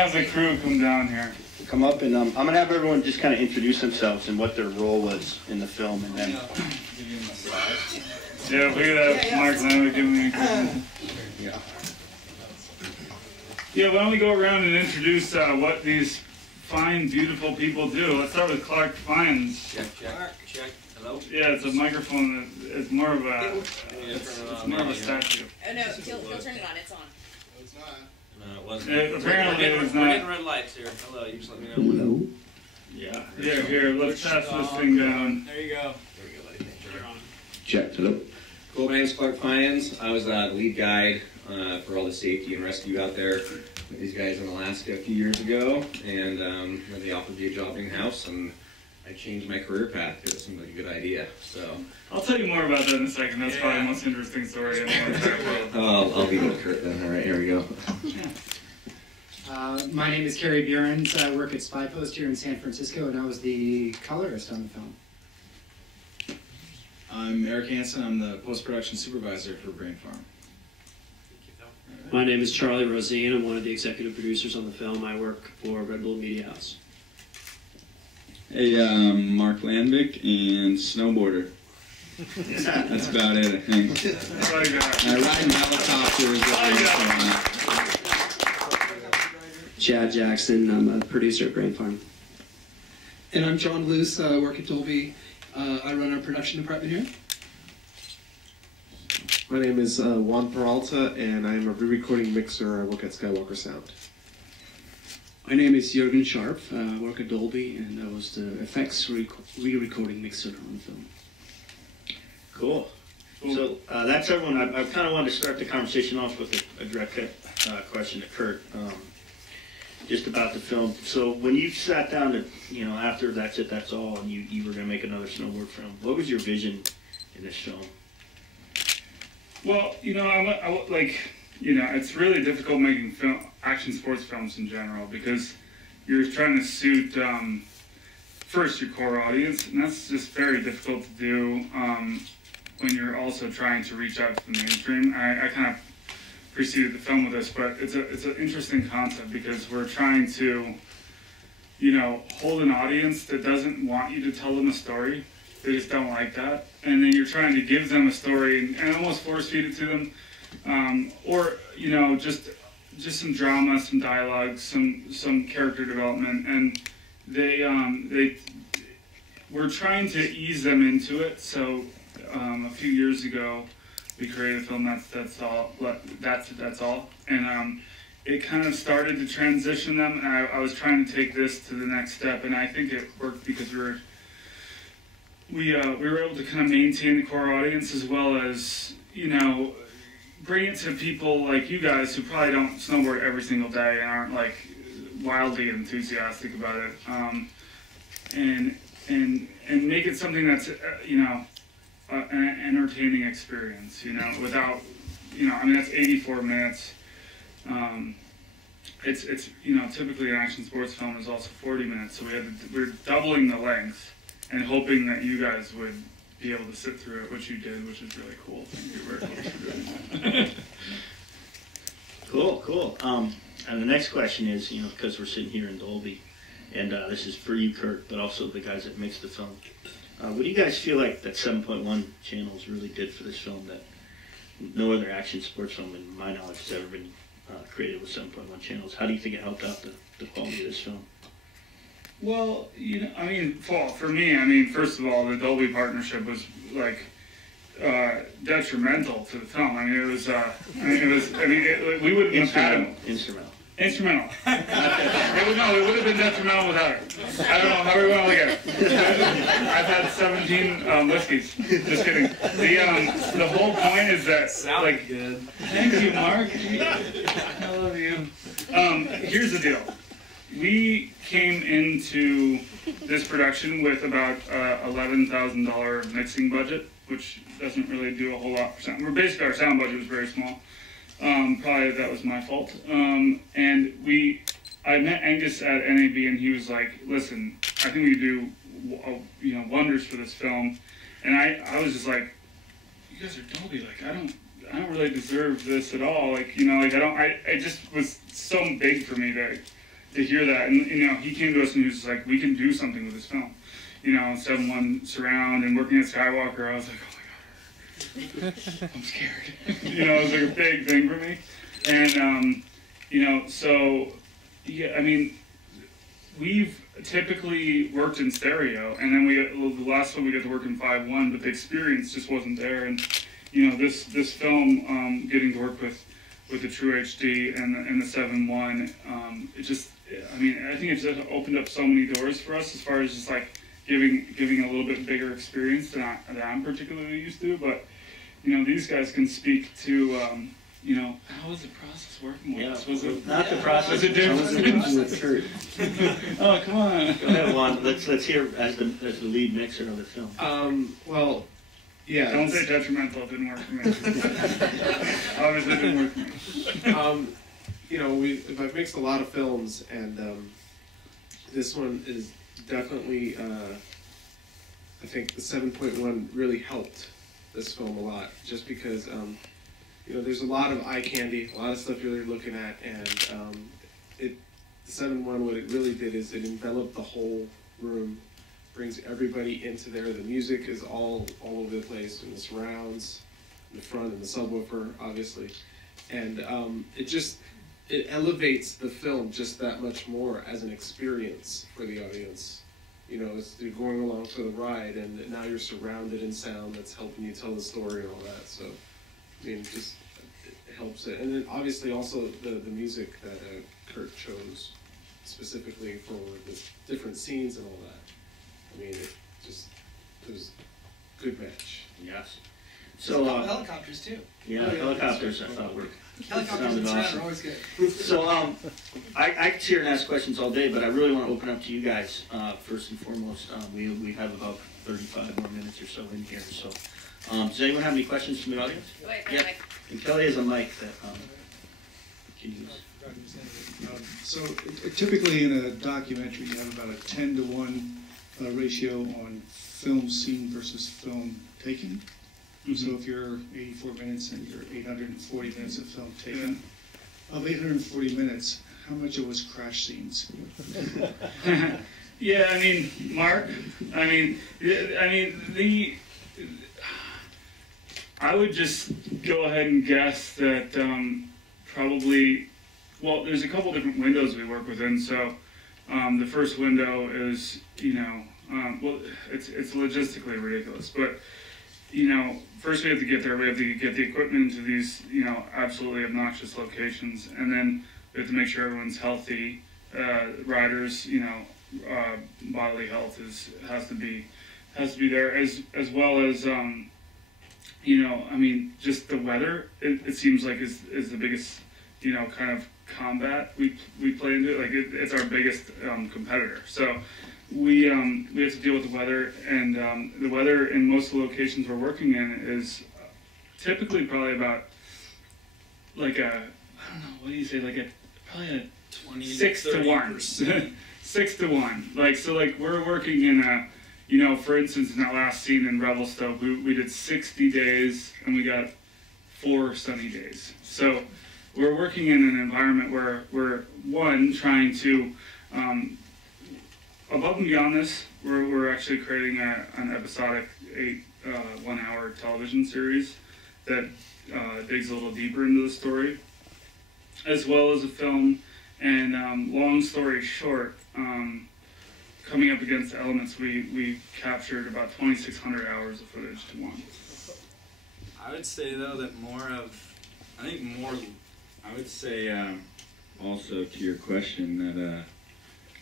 have the crew come down here. Come up, and I'm going to have everyone just kind of introduce themselves and what their role was in the film, and then... Yeah, we could have Mark Landvik giving me a question. Yeah, why don't we go around and introduce what these fine, beautiful people do. Let's start with Clark Fines. Check. Hello? Yeah, it's a microphone that is more of a, it's more of a statue. Oh no, he'll turn it on, it's on. It's not. No, it wasn't. Apparently it was not. We're getting red lights here. Hello, you just let me know when. Yeah. Here, let's pass this thing down. There you go. There we go, buddy. You're on. Check, hello. Cool, my name's Clark Fines. I was the lead guide for all the safety and rescue out there with these guys in Alaska a few years ago, and they offered me a job in-house, and I changed my career path because it seemed like a good idea. So I'll tell you more about that in a second. That's probably the most interesting story in the entire world. I'll leave it with Curt then. All right, here we go. My name is Carrie Burns. I work at Spy Post here in San Francisco, and I was the colorist on the film. I'm Eric Hansen. I'm the post-production supervisor for Brain Farm. My name is Charlie Rosine. I'm one of the executive producers on the film. I work for Red Bull Media House. Hey, Mark Landvik and snowboarder. That's about it, I think. I ride in helicopters. Chad Jackson. I'm a producer at Brain Farm. And I'm John Luce. I work at Dolby. I run our production department here. My name is Juan Peralta, and I'm a re-recording mixer. I work at Skywalker Sound. My name is Jürgen Sharp. I work at Dolby, and I was the effects re-recording mixer on the film. Cool. So that's everyone. I kind of wanted to start the conversation off with a direct question to Curt, just about the film. So when you sat down to, after That's It, That's All, and you were going to make another snowboard film, what was your vision in this film? Well, it's really difficult making action sports films in general because you're trying to suit, first, your core audience, and that's just very difficult to do when you're also trying to reach out to the mainstream. I kind of preceded the film with this, but it's an interesting concept because we're trying to, hold an audience that doesn't want you to tell them a story. They just don't like that. And then you're trying to give them a story and almost force feed it to them. Or, just some drama, some dialogue, some character development. And we're trying to ease them into it. So a few years ago, we created a film That's All. And it kind of started to transition them. And I was trying to take this to the next step. And I think it worked because we were able to kind of maintain the core audience as well as, bring it to people like you guys who probably don't snowboard every single day and aren't like wildly enthusiastic about it, and make it something that's an entertaining experience, without, that's 84 minutes. It's typically an action sports film is also 40 minutes, so we're doubling the length and hoping that you guys would be able to sit through it, which you did, which is really cool. Thank you very much for doing that. Cool. And the next question is, because we're sitting here in Dolby, and this is for you, Curt, but also the guys that mixed the film. What do you guys feel like that 7.1 channels really did for this film that no other action sports film, in my knowledge, has ever been created with 7.1 channels? How do you think it helped out the quality of this film? Well, for me, first of all, the Dolby partnership was like detrimental to the film. We wouldn't have had him. Instrumental. It would have been detrimental without her. I don't know how we want to look at it. I've had 17 whiskeys. Just kidding. The whole point is that, good. Thank you, Mark. I love you. Here's the deal. We came into this production with about $11,000 mixing budget, which doesn't really do a whole lot for sound. Basically, our sound budget was very small. Probably that was my fault. And I met Angus at NAB, and he was like, "Listen, I think we could do wonders for this film." And I was just like, "You guys are Dolby. Like, I don't really deserve this at all. Like, it just was so big for me to to hear that. And you know, he came to us and he was like, we can do something with this film. You know, 7:1 surround and working at Skywalker, I was like, oh my god, I'm scared. You know, it was like a big thing for me. And you know, so yeah, I mean, we've typically worked in stereo, and then the last one we got to work in 5:1, but the experience just wasn't there. And you know, this film, getting to work with the True HD and the 7:1, it just, I mean, I think it's just opened up so many doors for us as far as just like giving a little bit bigger experience than I'm particularly used to. But you know, these guys can speak to. You know, how was the process working with us? Was it not the process? Was it different? Oh, come on. Go ahead, Juan. Let's hear as the lead mixer of the film. Well, yeah. Don't say detrimental. It didn't work for me. Obviously, it didn't work for me. You know, I've mixed a lot of films, and this one is definitely. I think the 7.1 really helped this film a lot, just because. You know, there's a lot of eye candy, a lot of stuff you're looking at, and the 7.1, what it really did is it enveloped the whole room, brings everybody into there. The music is all over the place, in the surrounds, in the front, and the subwoofer, obviously, and it elevates the film just that much more as an experience for the audience. You know, you're going along for the ride, and now you're surrounded in sound that's helping you tell the story and all that. So, I mean, just it helps it. And then obviously also the music that Curt chose specifically for the different scenes and all that. I mean, it was a good match. Yes. So helicopters too. Yeah, helicopters I thought were helicopters and awesome. are always good. So I could sit here and ask questions all day, but I really want to open up to you guys first and foremost. We have about 35 more minutes or so in here. So does anyone have any questions from the audience? Wait, yeah. And Kelly has a mic that can use. So typically in a documentary you have about a 10-to-1 ratio on film scene versus film taking. Mm-hmm. So if you're 84 minutes and you're 840 minutes of film taken, of 840 minutes, how much of it was crash scenes? Yeah, I mean, Mark, I would just go ahead and guess that probably, well, there's a couple different windows we work within. So the first window is, you know, well, it's logistically ridiculous, but, you know, first we have to get there. We have to get the equipment into these, you know, absolutely obnoxious locations, and then we have to make sure everyone's healthy. Riders, you know, bodily health has to be there, as well as you know, I mean, just the weather. It seems like is the biggest, you know, kind of combat we play into. Like it's our biggest competitor. So we have to deal with the weather, and the weather in most of the locations we're working in is typically probably about like I don't know, what do you say, like probably a 6 to 1. 6 to 1. Like, so like we're working in a, you know, for instance, in that last scene in Revelstoke, we did 60 days and we got 4 sunny days. So we're working in an environment where we're, one, trying to, above and beyond this, we're actually creating an episodic 1-hour television series that digs a little deeper into the story, as well as a film. And long story short, coming up against the elements, we captured about 2,600 hours of footage to one. I would say though that I would say also to your question that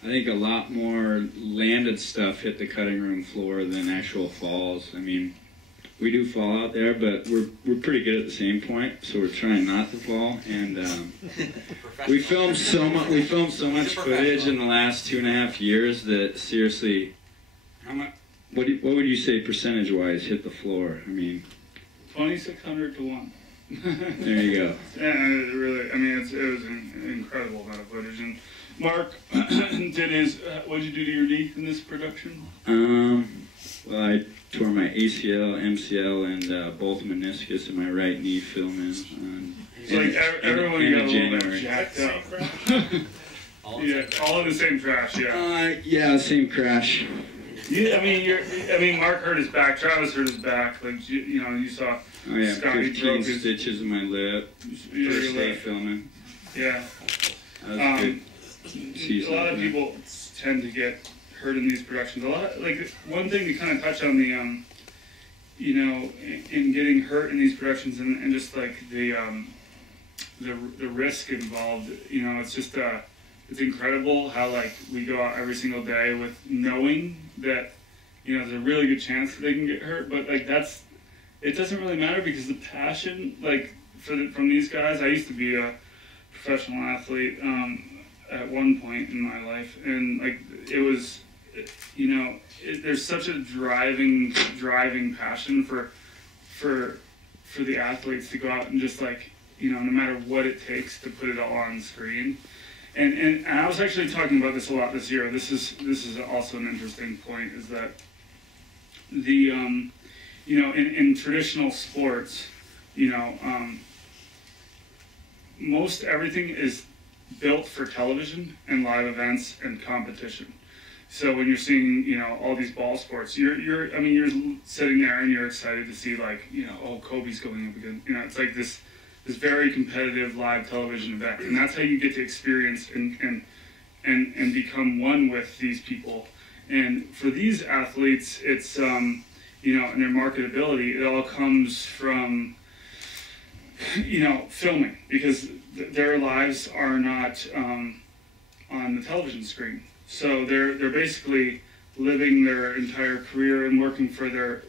I think a lot more landed stuff hit the cutting room floor than actual falls. I mean, we do fall out there, but we're pretty good at the same point, so we're trying not to fall. And we filmed so much footage in the last 2.5 years that seriously, what would you say percentage-wise hit the floor? I mean, 2,600 to 1. There you go. And it really, I mean, it was an incredible amount of footage. And Mark did his. What did you do to your knee in this production? Well, I tore my ACL, MCL, and both meniscus in my right knee filming. It's like everyone got a little bit jacked up. Yeah, all in the same trash. Yeah. Yeah, same crash. Yeah, I mean, Mark hurt his back. Travis hurt his back. Like you saw. Oh yeah, Scotty 15 stitches in my lip. First day filming. Yeah. That was good. A lot of people tend to get hurt in these productions. One thing to kind of touch on the in getting hurt in these productions and just like the risk involved. It's just it's incredible how like we go out every single day with knowing that there's a really good chance that they can get hurt, but like it doesn't really matter because the passion like from these guys. I used to be a professional athlete at one point in my life, and like it was there's such a driving passion for the athletes to go out and just like no matter what it takes to put it all on screen. And I was actually talking about this a lot this year. This is also an interesting point, is that the in traditional sports, most everything is built for television and live events and competition. So when you're seeing all these ball sports, you're sitting there and you're excited to see like oh, Kobe's going up again. It's like this very competitive live television event, and that's how you get to experience and become one with these people. And for these athletes, it's and their marketability, it all comes from filming, because their lives are not on the television screen. So they're basically living their entire career and working for their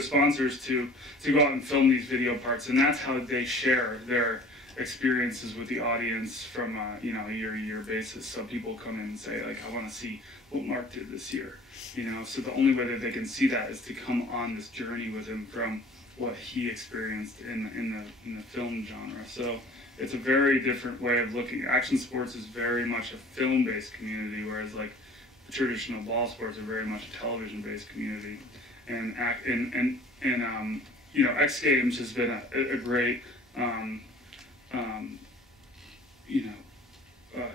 sponsors to go out and film these video parts, and that's how they share their experiences with the audience from a year-to-year basis. So people come in and say like, I want to see what Mark did this year, So the only way that they can see that is to come on this journey with him from what he experienced in the film genre. So it's a very different way of looking. Action sports is very much a film-based community, whereas like the traditional ball sports are very much a television-based community. And X Games has been a great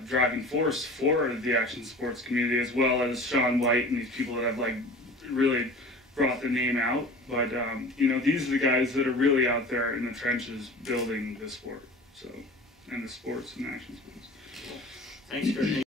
driving force for the action sports community, as well as Sean White and these people that have like really brought the name out. But these are the guys that are really out there in the trenches building the sport. So, and the sports and action sports. Thanks, Curt.